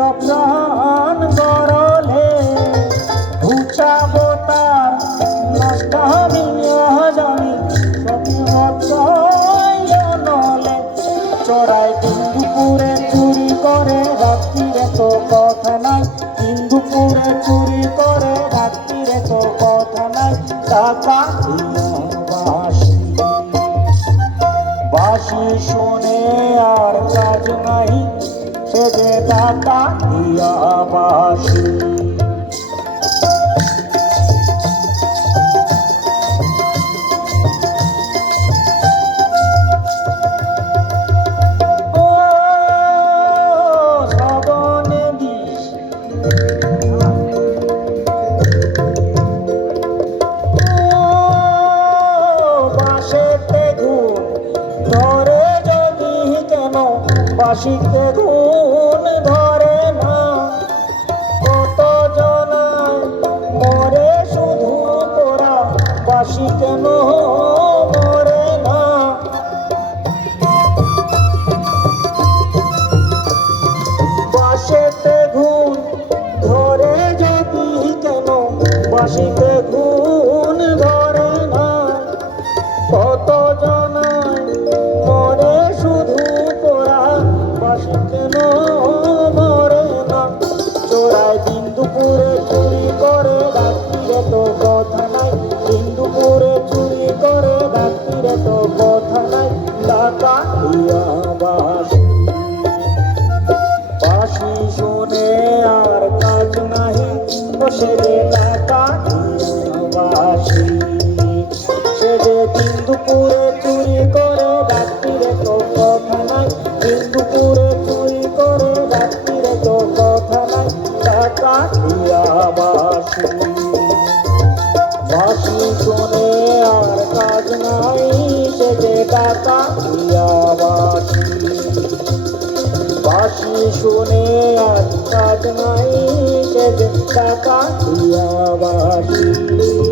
অপ্রাণ গরলে ঘুচাবো তার নষ্ট আমি জানি নলে চড়াই দিন দুপুরে চুরি করে রাত্রিরে তো কথা নাই দিন দুপুরে চুরি করে রাত্রিরে তো কথা নাই টাকা বাঁশি শুনে আর কাজ নাই সে যে টাকা দিয়া বাঁশি বাঁশিতে গুণ ধরে না কত জনায় মরে শুধু তোরা বাঁশি কেন মরে না বাঁশিতে গুণ ধরে যদি কেন বাঁশিতে গুণ ধরে না কত জনায় মরে শুধু তোরা বাঁশি কেন মরে না চোরাই দিন দুপুরে চুরি করে রাত্রিরে তো কথা নাই দিন দুপুরে চুরি করে রাত্রিরে তো কথা নাই টাকা দিয়া বাঁশি বাঁশি শুনে আর কাজ নাহি সে যে টাকা দিয়া বাঁশি সে যে দিন দুপুরে চুরি করে রাত্রিরে তো কথা নাই দিন দুপুরে চুরি করে রাত্রিরে তো কথা নাই টাকা দিয়া বাঁশি বাঁশি শুনে আর কাজ নাই সে যে টাকা দিয়া বাঁশি বাঁশি শুনে আর কাজ নাই সে যে টাকা দিয়া বাঁশি